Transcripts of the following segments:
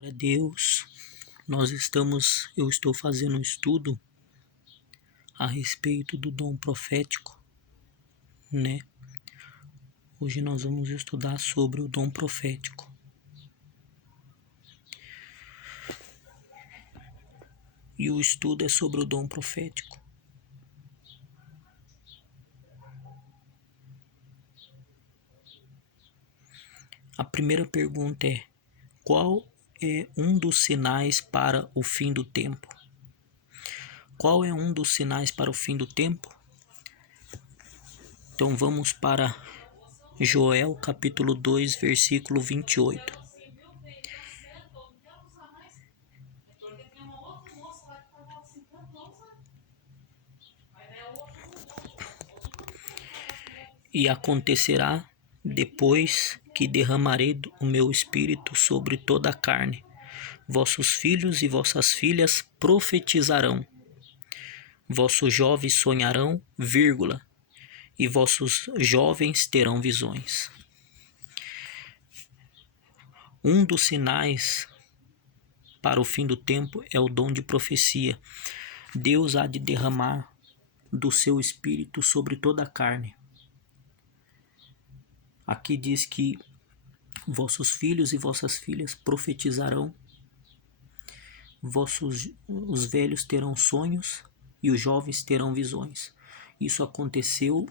Glória a Deus, eu estou fazendo um estudo a respeito do dom profético, né? Hoje nós vamos estudar sobre o dom profético. E o estudo é sobre o dom profético. A primeira pergunta é: qual é um dos sinais para o fim do tempo? Qual é um dos sinais para o fim do tempo? Então vamos para Joel capítulo 2, versículo 28. E acontecerá depois que derramarei o meu espírito sobre toda a carne. Vossos filhos e vossas filhas profetizarão. Vossos jovens sonharão, e vossos jovens terão visões. Um dos sinais para o fim do tempo é o dom de profecia. Deus há de derramar do seu espírito sobre toda a carne. Aqui diz que vossos filhos e vossas filhas profetizarão, os velhos terão sonhos e os jovens terão visões. Isso aconteceu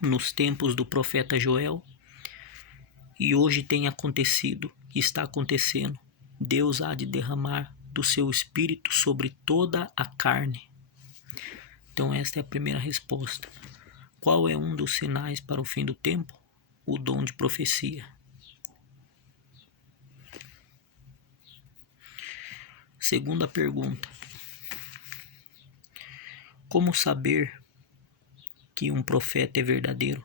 nos tempos do profeta Joel e hoje tem acontecido, está acontecendo. Deus há de derramar do seu espírito sobre toda a carne. Então esta é a primeira resposta. Qual é um dos sinais para o fim do tempo? O dom de profecia. Segunda pergunta: como saber que um profeta é verdadeiro?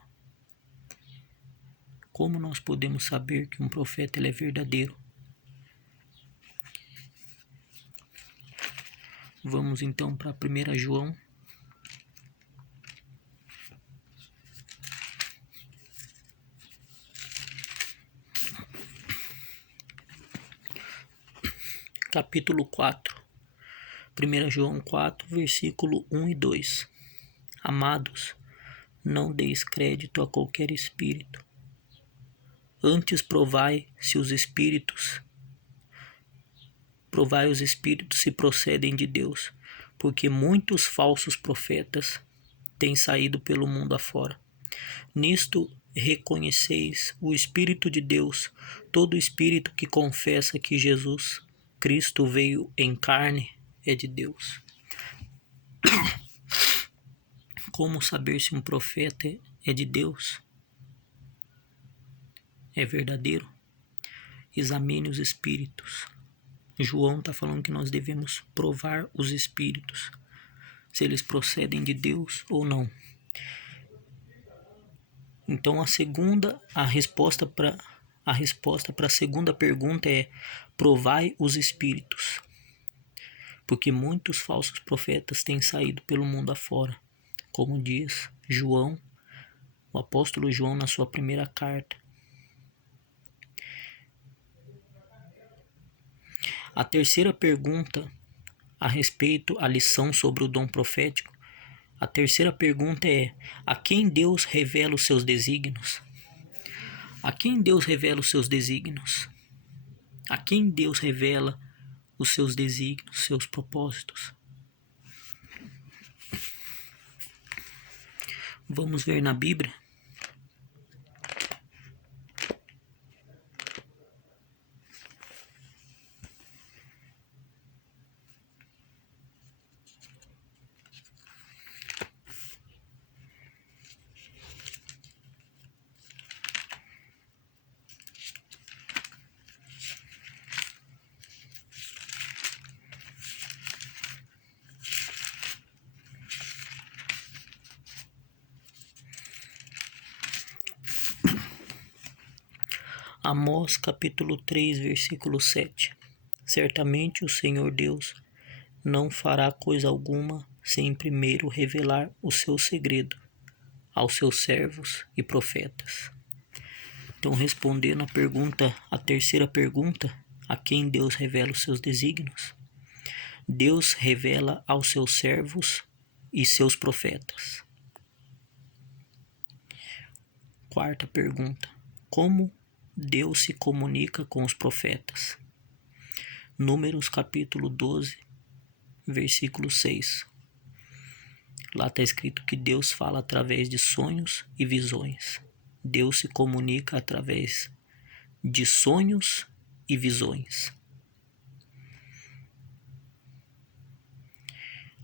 Como nós podemos saber que um profeta é verdadeiro? Vamos então para 1 João. Capítulo 4. 1 João 4, versículo 1 e 2. Amados, não deis crédito a qualquer espírito. Antes provai os espíritos se procedem de Deus, porque muitos falsos profetas têm saído pelo mundo afora. Nisto reconheceis o Espírito de Deus. Todo espírito que confessa que Jesus Cristo veio em carne é de Deus. Como saber se um profeta é de Deus? É verdadeiro? Examine os espíritos. João está falando que nós devemos provar os espíritos, se eles procedem de Deus ou não. Então a resposta para a segunda pergunta é: provai os espíritos, porque muitos falsos profetas têm saído pelo mundo afora, como diz João, o apóstolo João na sua primeira carta. A terceira pergunta a respeito à lição sobre o dom profético, a terceira pergunta é: a quem Deus revela os seus desígnios? A quem Deus revela os seus desígnios? A quem Deus revela os seus desígnios, seus propósitos? Vamos ver na Bíblia. Amós capítulo 3, versículo 7. Certamente o Senhor Deus não fará coisa alguma sem primeiro revelar o seu segredo aos seus servos e profetas. Então, respondendo a terceira pergunta, a quem Deus revela os seus desígnios? Deus revela aos seus servos e seus profetas. Quarta pergunta: como Deus se comunica com os profetas? Números capítulo 12, versículo 6. Lá está escrito que Deus fala através de sonhos e visões. Deus se comunica através de sonhos e visões.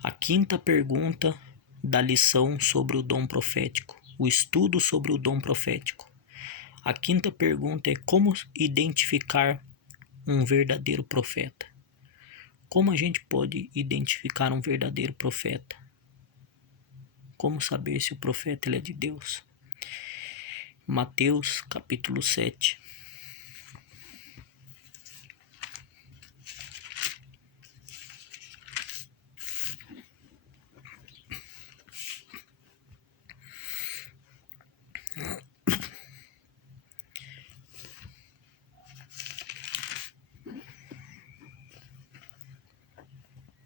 A quinta pergunta da lição sobre o dom profético, o estudo sobre o dom profético. A quinta pergunta é: como identificar um verdadeiro profeta? Como a gente pode identificar um verdadeiro profeta? Como saber se o profeta ele é de Deus? Mateus capítulo 7.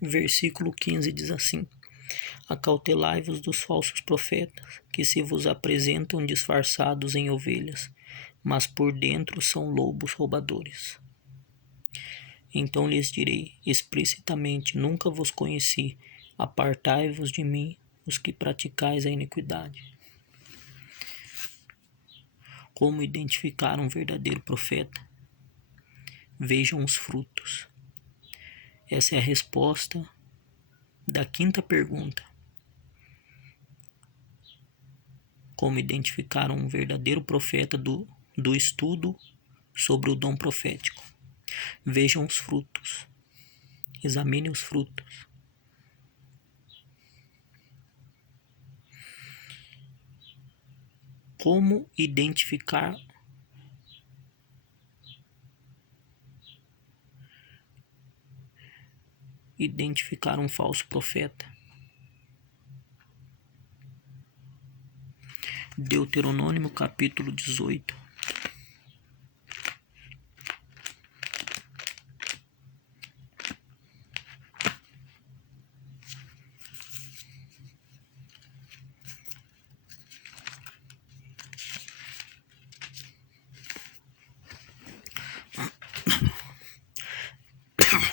Versículo 15 diz assim: acautelai-vos dos falsos profetas, que se vos apresentam disfarçados em ovelhas, mas por dentro são lobos roubadores. Então lhes direi explicitamente: nunca vos conheci, apartai-vos de mim, os que praticais a iniquidade. Como identificar um verdadeiro profeta? Vejam os frutos. Essa é a resposta da quinta pergunta. Como identificar um verdadeiro profeta do estudo sobre o dom profético. Vejam os frutos. Examine os frutos. Como identificar um falso profeta? Deuteronômio capítulo 18.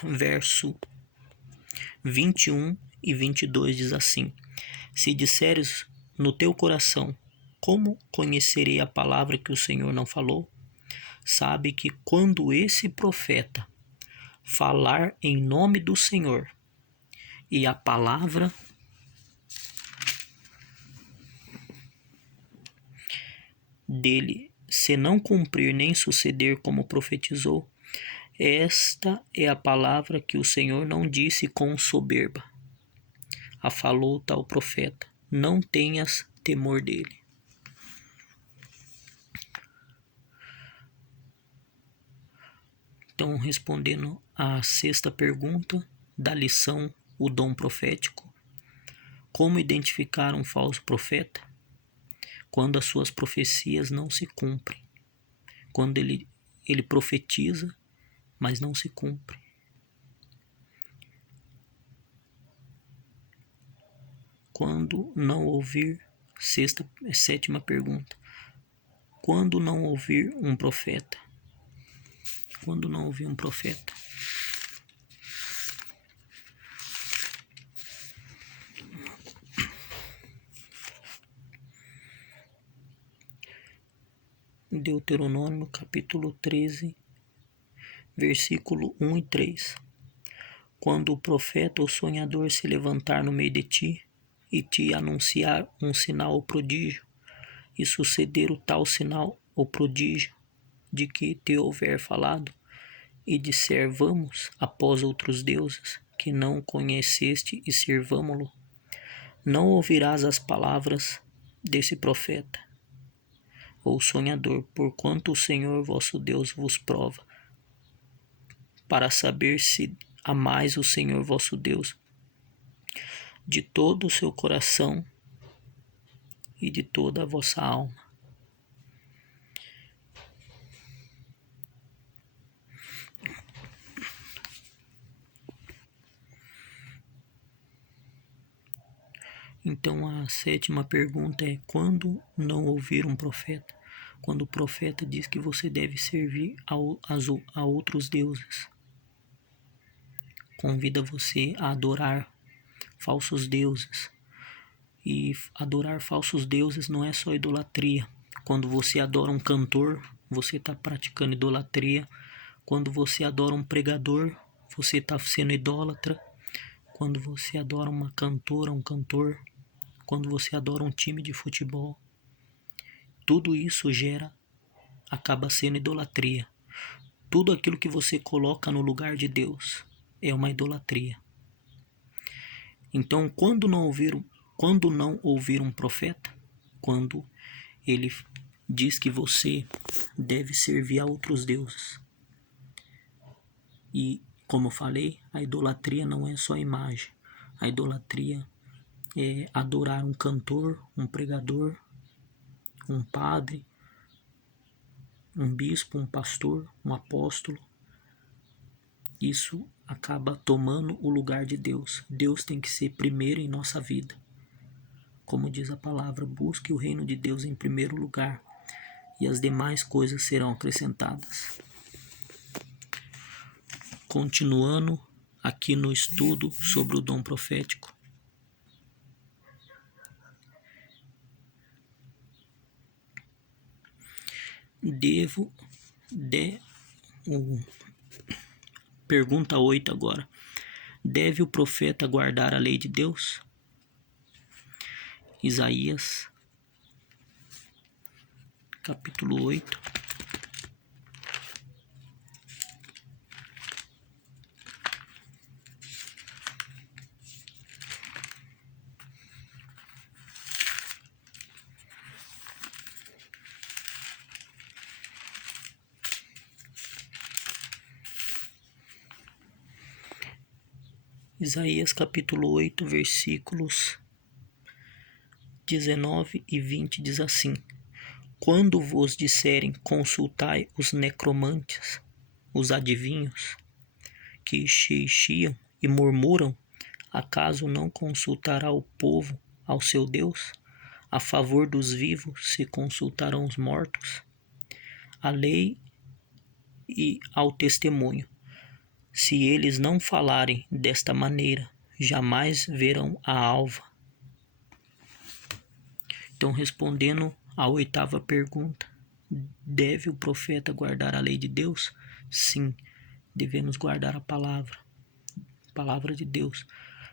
Verso 21 e 22 diz assim: se disseres no teu coração: como conhecerei a palavra que o Senhor não falou? Sabe que quando esse profeta falar em nome do Senhor e a palavra dele se não cumprir nem suceder como profetizou, esta é a palavra que o Senhor não disse com soberba. A falou tal profeta: não tenhas temor dele. Então, respondendo à sexta pergunta da lição, o dom profético. Como identificar um falso profeta? Quando as suas profecias não se cumprem. Quando ele profetiza, mas não se cumpre. Quando não ouvir, sétima pergunta. Quando não ouvir um profeta? Quando não ouvir um profeta? Deuteronômio capítulo 13, versículo 1 e 3. Quando o profeta ou sonhador se levantar no meio de ti e te anunciar um sinal ou prodígio, e suceder o tal sinal ou prodígio de que te houver falado, e disser: vamos após outros deuses que não conheceste e servamo-lo, não ouvirás as palavras desse profeta ou sonhador, porquanto o Senhor vosso Deus vos prova, para saber se amais o Senhor vosso Deus de todo o seu coração e de toda a vossa alma. Então a sétima pergunta é: quando não ouvir um profeta? Quando o profeta diz que você deve servir a outros deuses. Convida você a adorar falsos deuses. E adorar falsos deuses não é só idolatria. Quando você adora um cantor, você está praticando idolatria. Quando você adora um pregador, você está sendo idólatra. Quando você adora uma cantora, um cantor, quando você adora um time de futebol, tudo isso acaba sendo idolatria. Tudo aquilo que você coloca no lugar de Deus é uma idolatria. Então, quando não ouvir um profeta, quando ele diz que você deve servir a outros deuses. E, como eu falei, a idolatria não é só imagem. A idolatria é adorar um cantor, um pregador, um padre, um bispo, um pastor, um apóstolo. Isso acaba tomando o lugar de Deus. Deus tem que ser primeiro em nossa vida. Como diz a palavra, busque o reino de Deus em primeiro lugar, e as demais coisas serão acrescentadas. Continuando aqui no estudo sobre o dom profético. Pergunta 8 agora. Deve o profeta guardar a lei de Deus? Isaías, capítulo 8. Isaías capítulo 8, versículos 19 e 20 diz assim: Quando vos disserem consultai os necromantes, os adivinhos, que xixiam e murmuram, acaso não consultará o povo ao seu Deus? A favor dos vivos se consultarão os mortos? A lei e ao testemunho. Se eles não falarem desta maneira, jamais verão a alva. Então, respondendo à oitava pergunta, deve o profeta guardar a lei de Deus? Sim, devemos guardar a palavra de Deus.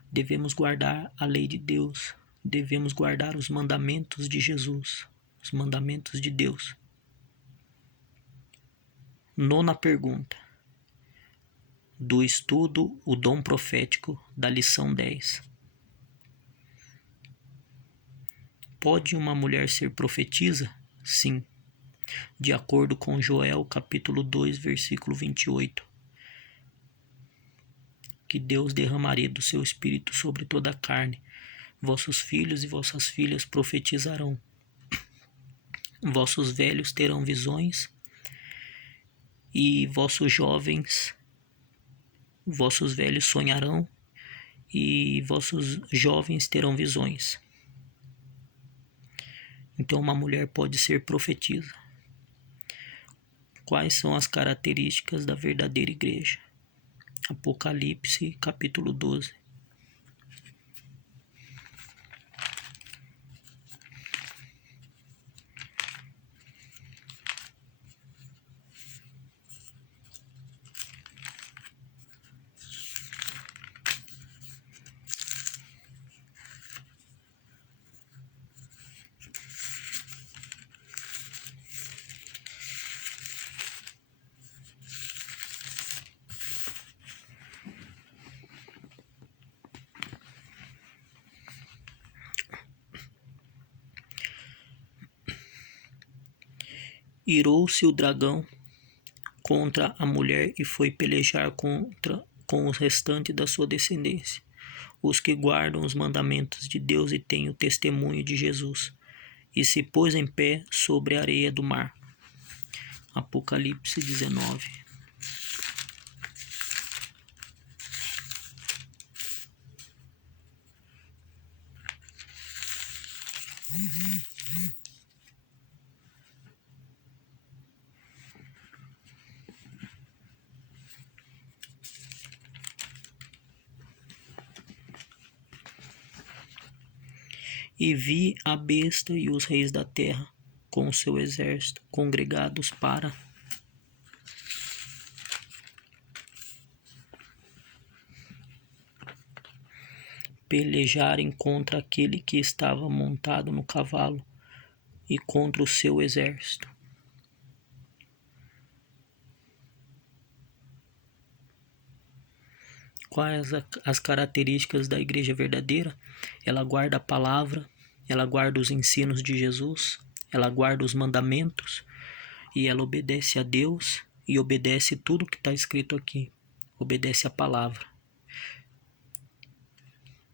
Devemos guardar a lei de Deus. Devemos guardar os mandamentos de Jesus, os mandamentos de Deus. Nona pergunta do estudo O Dom Profético, da lição 10. Pode uma mulher ser profetisa? Sim, de acordo com Joel, capítulo 2, versículo 28. Que Deus derramaria do seu espírito sobre toda a carne. Vossos filhos e vossas filhas profetizarão. Vossos velhos terão visões e vossos velhos sonharão e vossos jovens terão visões. Então uma mulher pode ser profetisa. Quais são as características da verdadeira igreja? Apocalipse, capítulo 12. Irou-se o dragão contra a mulher e foi pelejar com os restantes da sua descendência, os que guardam os mandamentos de Deus e têm o testemunho de Jesus, e se pôs em pé sobre a areia do mar. Apocalipse 19. E vi a besta e os reis da terra, com o seu exército, congregados para pelejarem contra aquele que estava montado no cavalo e contra o seu exército. Quais as características da igreja verdadeira? Ela guarda a palavra, ela guarda os ensinos de Jesus, ela guarda os mandamentos e ela obedece a Deus e obedece tudo que está escrito aqui. Obedece a palavra.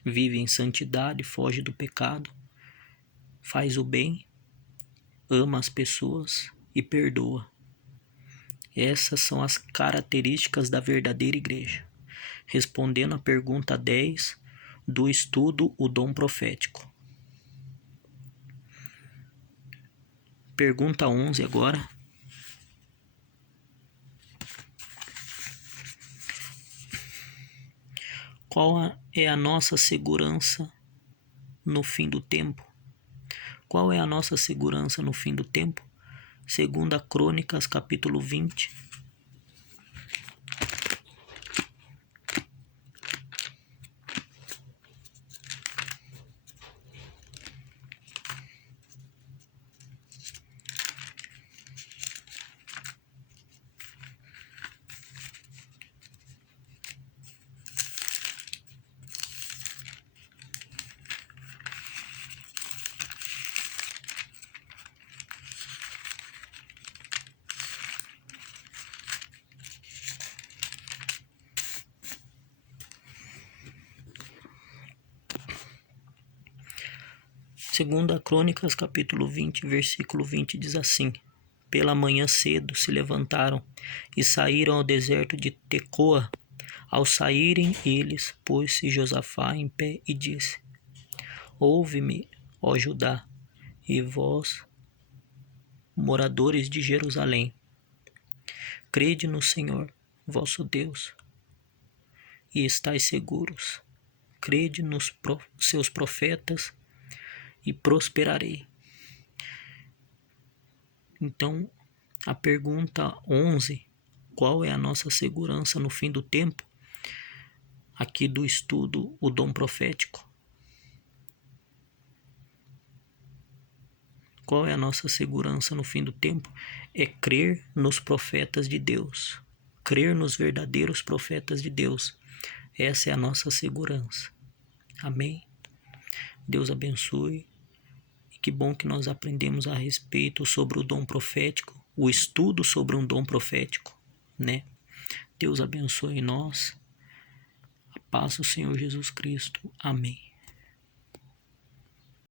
Vive em santidade, foge do pecado, faz o bem, ama as pessoas e perdoa. Essas são as características da verdadeira igreja. Respondendo à pergunta 10 do estudo O Dom Profético. Pergunta 11 agora. Qual é a nossa segurança no fim do tempo? Qual é a nossa segurança no fim do tempo? Segunda Crônicas, capítulo 20. Segunda Crônicas, capítulo 20, versículo 20, diz assim: Pela manhã cedo se levantaram e saíram ao deserto de Tecoa. Ao saírem eles, pôs-se Josafá em pé e disse: Ouve-me, ó Judá, e vós, moradores de Jerusalém. Crede no Senhor, vosso Deus, e estais seguros. Crede nos seus profetas e prosperarei. Então, a pergunta 11, qual é a nossa segurança no fim do tempo? Aqui do estudo O Dom Profético. Qual é a nossa segurança no fim do tempo? É crer nos profetas de Deus. Crer nos verdadeiros profetas de Deus. Essa é a nossa segurança. Amém? Deus abençoe. Que bom que nós aprendemos a respeito sobre o dom profético, o estudo sobre um dom profético, né? Deus abençoe nós. A paz do Senhor Jesus Cristo. Amém.